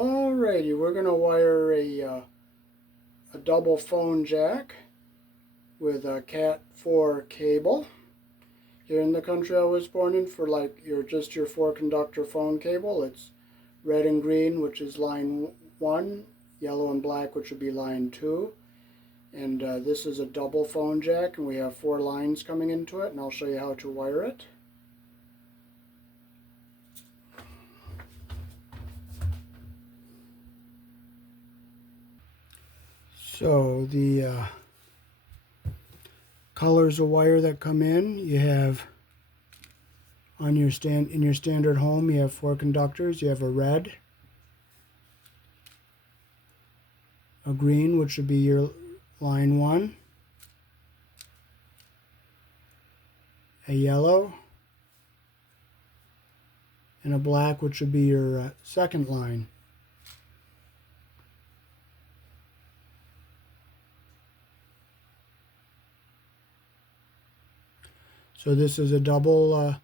Alrighty, we're going to wire a double phone jack with a cat4 cable. Here in the country I was born in, for like your 4-conductor phone cable, it's red and green, which is line 1, yellow and black, which would be line 2. And this is a double phone jack, and we have 4 lines coming into it, and I'll show you how to wire it. So the colors of wire that come in, you have on your in your standard home, you have 4 conductors. You have a red, a green, which would be your line 1, a yellow, and a black, which would be your second line. So this is a double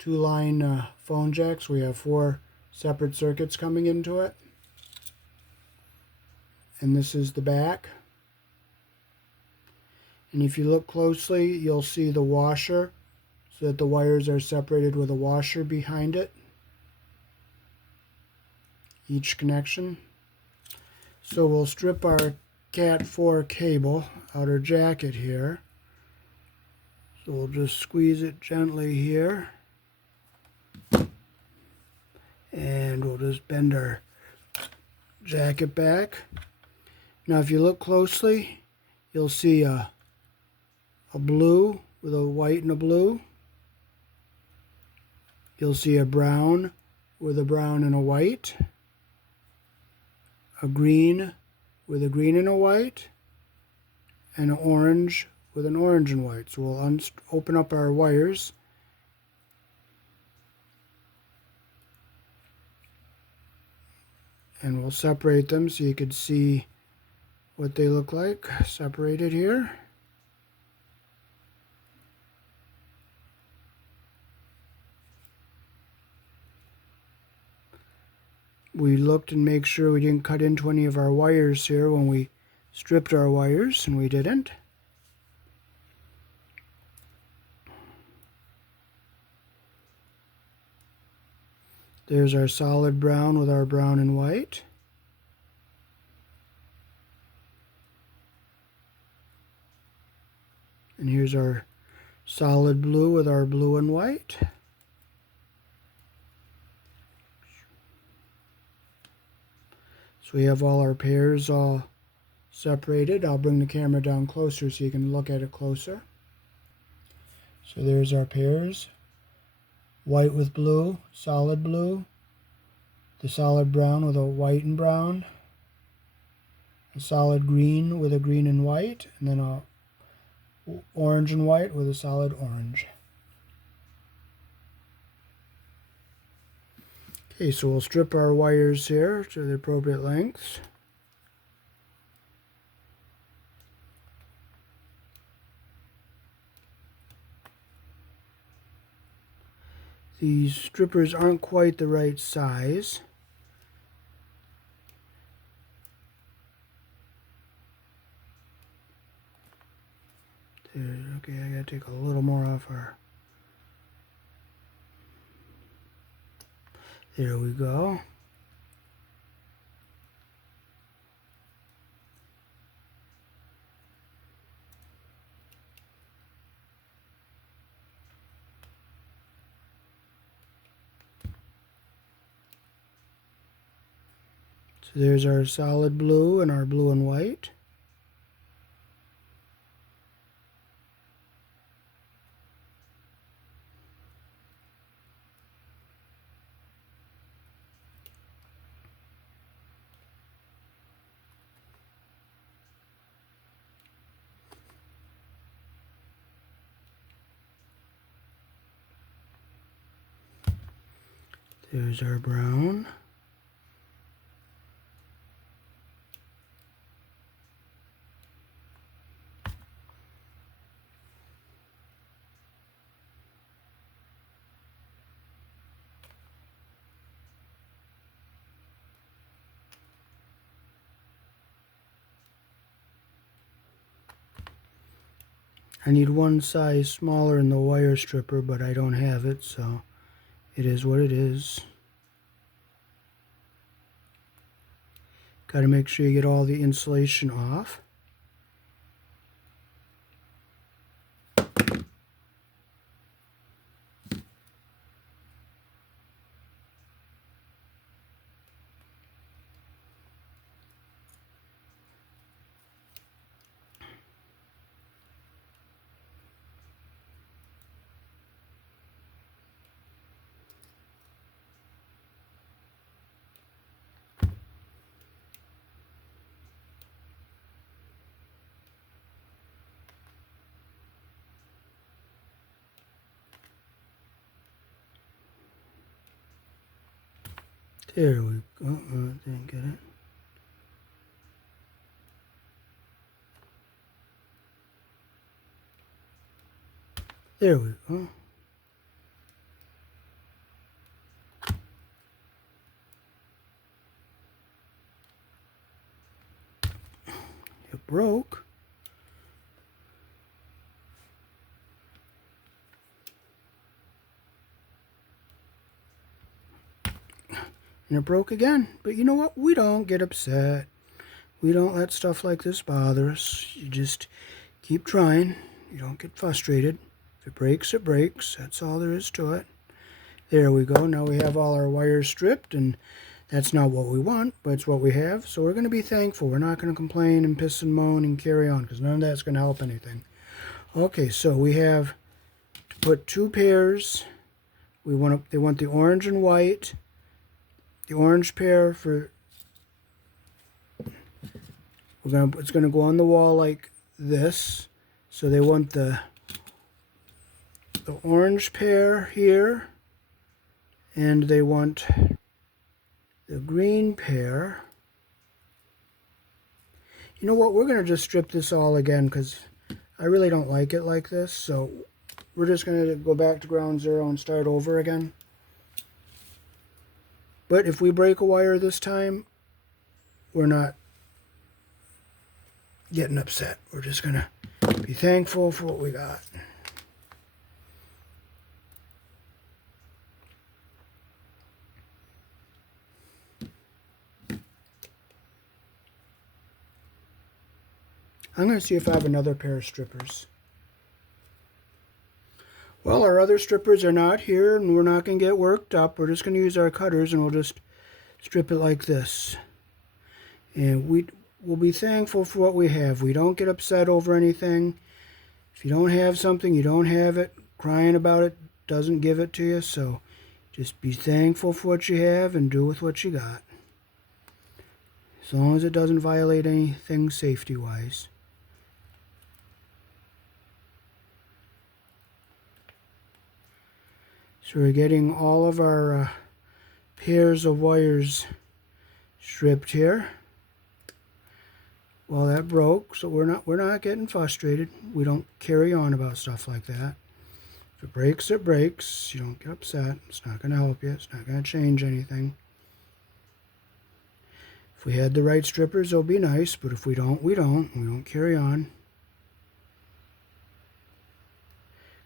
2-line phone jack, so we have 4 separate circuits coming into it. And this is the back. And if you look closely, you'll see the washer, so that the wires are separated with a washer behind it, each connection. So we'll strip our cat4 cable out our jacket here. So we'll just squeeze it gently here, and we'll just bend our jacket back. Now if you look closely, you'll see a blue with a white and a blue. You'll see a brown with a brown and a white, a green with a green and a white, and an orange with an orange and white. So we'll open up our wires. And we'll separate them so you can see what they look like separated here. We looked and make sure we didn't cut into any of our wires here when we stripped our wires, and we didn't. There's our solid brown with our brown and white. And here's our solid blue with our blue and white. So we have all our pairs all separated. I'll bring the camera down closer so you can look at it closer. So there's our pairs. White with blue, the solid brown with a white and brown, a solid green with a green and white, and then a orange and white with a solid orange. Okay, so we'll strip our wires here to the appropriate lengths. These strippers aren't quite the right size. Okay, I gotta take a little more off our... There we go. So there's our solid blue and our blue and white. There's our brown. I need one size smaller in the wire stripper, but I don't have it, so it is what it is. Got to make sure you get all the insulation off. There we go. Didn't get it. There we go. It broke. And it broke again. But you know what? We don't get upset. We don't let stuff like this bother us. You just keep trying. You don't get frustrated. If it breaks, it breaks. That's all there is to it. There we go. Now we have all our wires stripped, and that's not what we want, but it's what we have. So we're going to be thankful. We're not going to complain and piss and moan and carry on, because none of that's going to help anything. Okay, so we have to put 2 pairs. They want the orange and white. The orange pair for it's going to go on the wall like this. So they want the orange pair here, and they want the green pair. You know what? We're going to just strip this all again because I really don't like it like this. So we're just going to go back to ground zero and start over again. But if we break a wire this time, we're not getting upset. We're just going to be thankful for what we got. I'm going to see if I have another pair of strippers. Well, our other strippers are not here, and we're not going to get worked up. We're just going to use our cutters, and we'll just strip it like this. And we'll be thankful for what we have. We don't get upset over anything. If you don't have something, you don't have it. Crying about it doesn't give it to you. So just be thankful for what you have and do with what you got. As long as it doesn't violate anything safety-wise. So we're getting all of our pairs of wires stripped here. Well, that broke, so we're not getting frustrated. We don't carry on about stuff like that. If it breaks, it breaks. You don't get upset. It's not going to help you. It's not going to change anything. If we had the right strippers, it'll be nice, but if we don't, we don't. We don't carry on.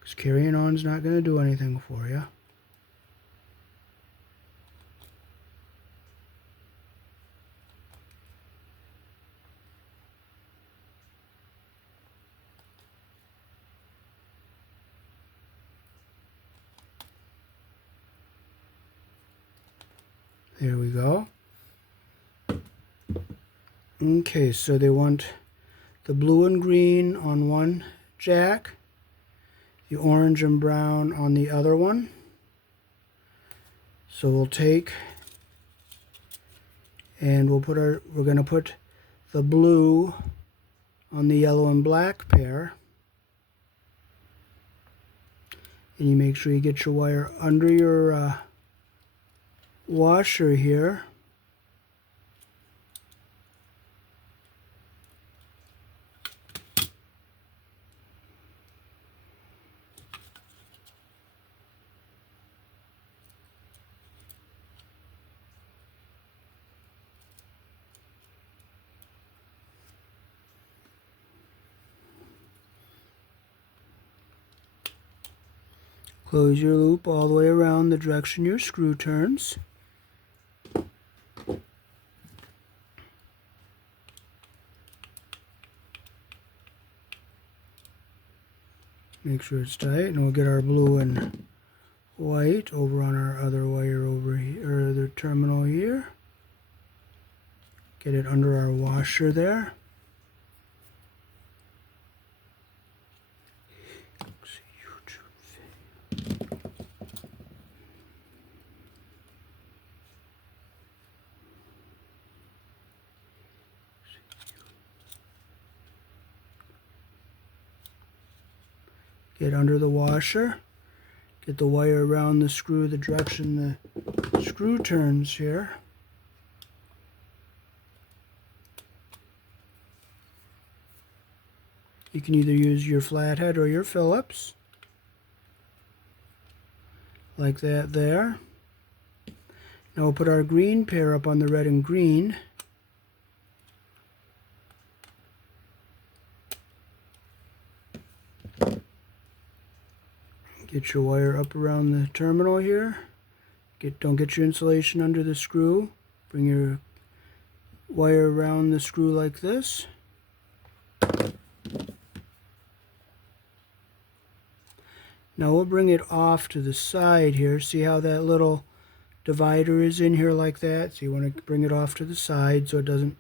Because carrying on is not going to do anything for you. There we go. Okay, so they want the blue and green on one jack, the orange and brown on the other one. So we'll take and we're going to put the blue on the yellow and black pair. And you make sure you get your wire under your washer here. Close your loop all the way around the direction your screw turns. Make sure it's tight, and we'll get our blue and white over on our other wire over here, or other terminal here. Get it under our washer there. Get under the washer. Get the wire around the screw the direction the screw turns here. You can either use your flathead or your Phillips. Like that there. Now we'll put our green pair up on the red and green. Get your wire up around the terminal here. Don't get your insulation under the screw. Bring your wire around the screw like this. Now we'll bring it off to the side here. See how that little divider is in here like that? So you want to bring it off to the side so it doesn't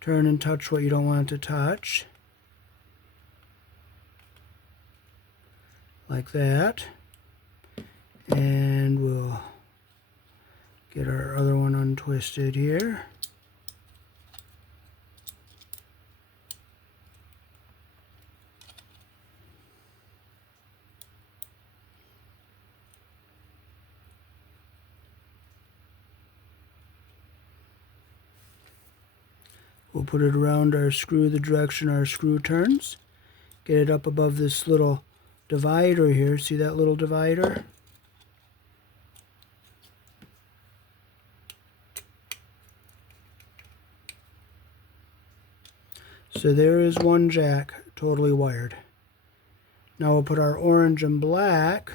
turn and touch what you don't want it to touch. Like that. And we'll get our other one untwisted here. We'll put it around our screw the direction our screw turns. Get it up above this little divider here. See that little divider? So there is one jack totally wired. Now we'll put our orange and black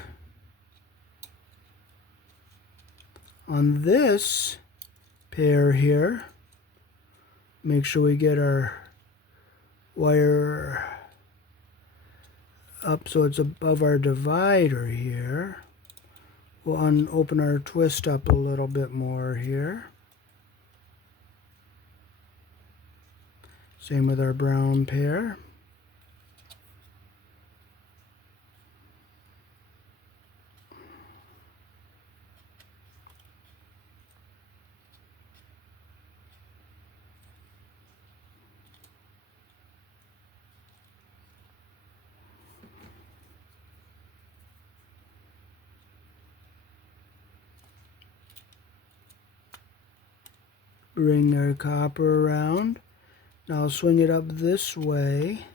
on this pair here. Make sure we get our wire up so it's above our divider here. We'll open our twist up a little bit more here. Same with our brown pair. Bring our copper around. Now I'll swing it up this way.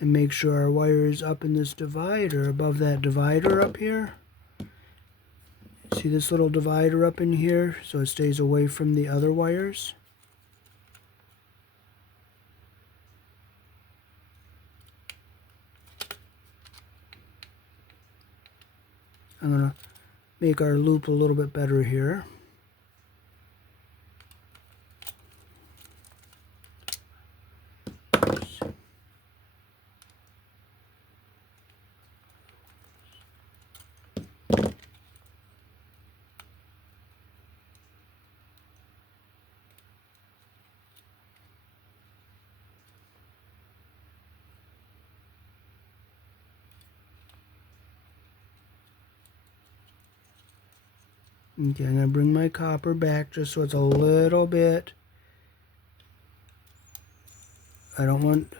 And make sure our wire is up in this divider, above that divider up here. See this little divider up in here so it stays away from the other wires? I'm going to make our loop a little bit better here. Okay, I'm going to bring my copper back just so it's a little bit. I don't want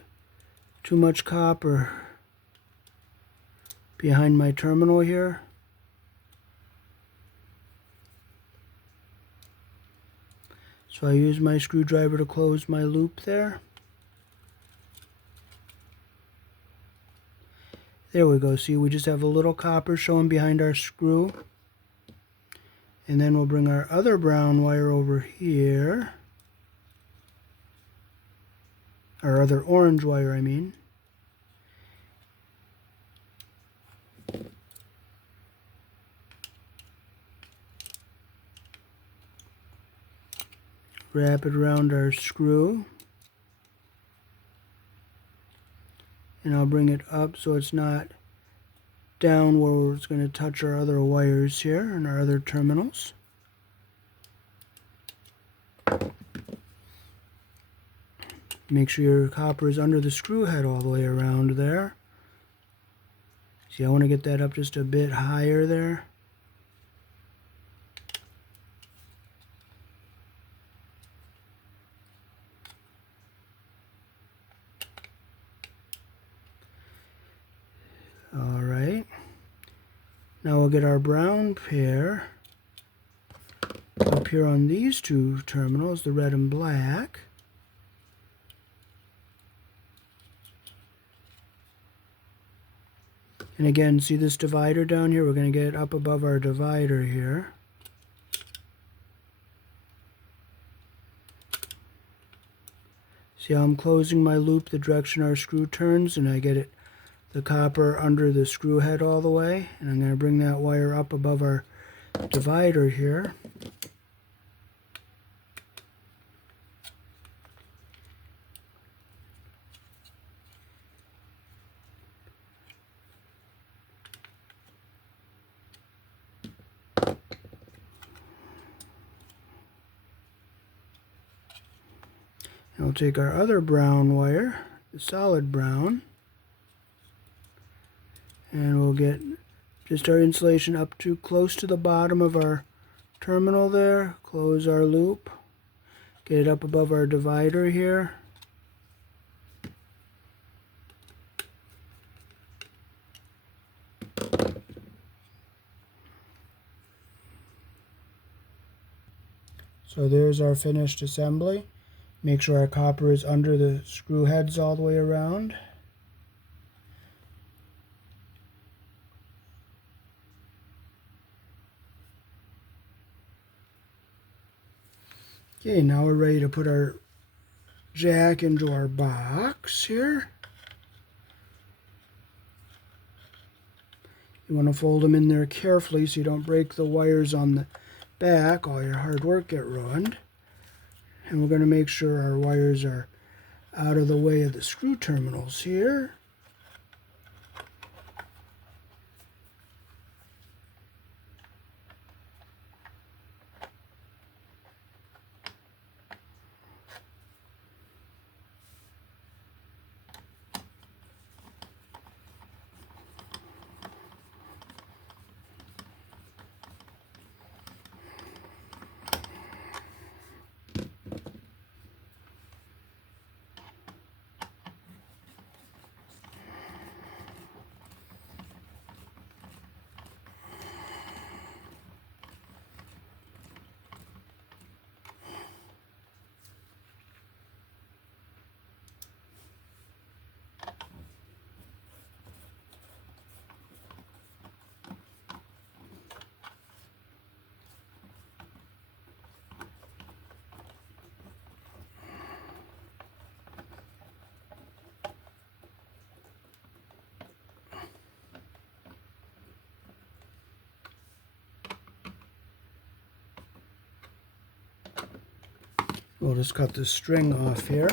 too much copper behind my terminal here. So I use my screwdriver to close my loop there. There we go. See, we just have a little copper showing behind our screw. And then we'll bring our other brown wire over here. Our other orange wire, I mean. wrap it around our screw. And I'll bring it up so it's not down where it's going to touch our other wires here and our other terminals. Make sure your copper is under the screw head all the way around there. See, I want to get that up just a bit higher there. Alright. Now we'll get our brown pair up here on these two terminals, the red and black. And again, see this divider down here? We're going to get it up above our divider here. See how I'm closing my loop the direction our screw turns, and I get it, the copper under the screw head all the way. And I'm going to bring that wire up above our divider here. And we'll take our other brown wire, the solid brown, and we'll get just our insulation up to close to the bottom of our terminal there, close our loop, get it up above our divider here. So there's our finished assembly. Make sure our copper is under the screw heads all the way around. Okay, now we're ready to put our jack into our box here. You want to fold them in there carefully so you don't break the wires on the back. All your hard work get ruined. And we're going to make sure our wires are out of the way of the screw terminals here. We'll just cut the string off here.